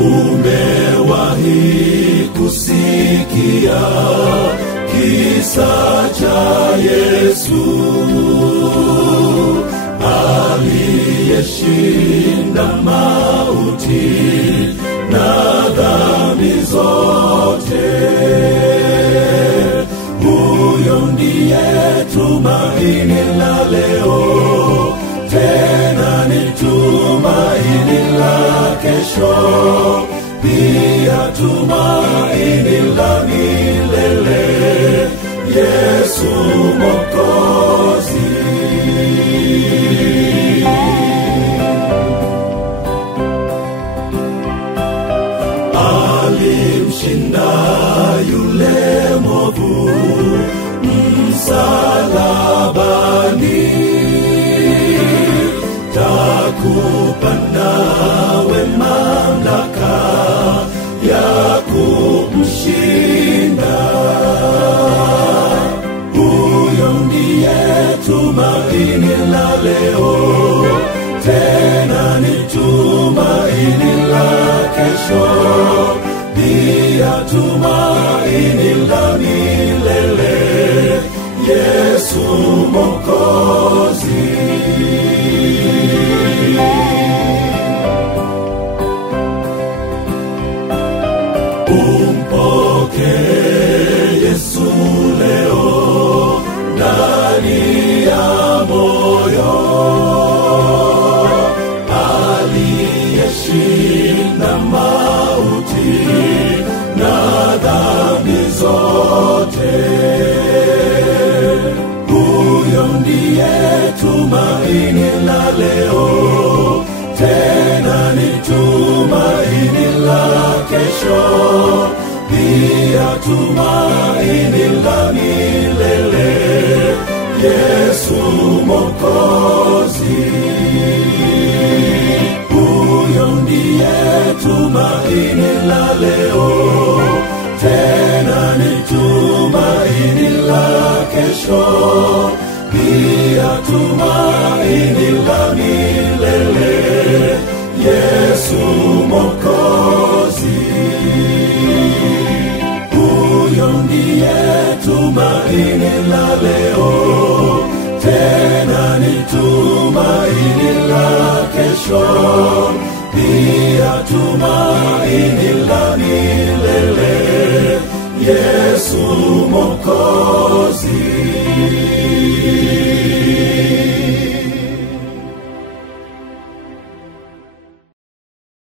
Umewahi kusikia kisa cha Yesu aliyeshinda mauti na dhambi zote? Huyo ndiye tumaini la leo, tena ni tumaini la kesho, pia tumaini la milele, Yesu Mwokozi. Alimshinda yule mwovu msalabani, takupa nawe mamlaka ya kumshinda. Huyo ndiye tumaini la leo, tena ni tumaini la kesho, pia tumaini la milele, Yesu Mwokozi. Umpokee Yesu leo ndani ya moyo, aliyeshinda mauti na dhambi zote. Huyo ndiye tumaini la leo, tena ni tumaini la kesho, pia tumaini la milele, Yesu Mwokozi. Huyo ndiye tumaini la leo, tena ni tumaini la kesho, pia tumaini la milele, Yesu Mwokozi. Huyo ndiye tumaini la leo, tena ni tumaini la kesho, pia tumaini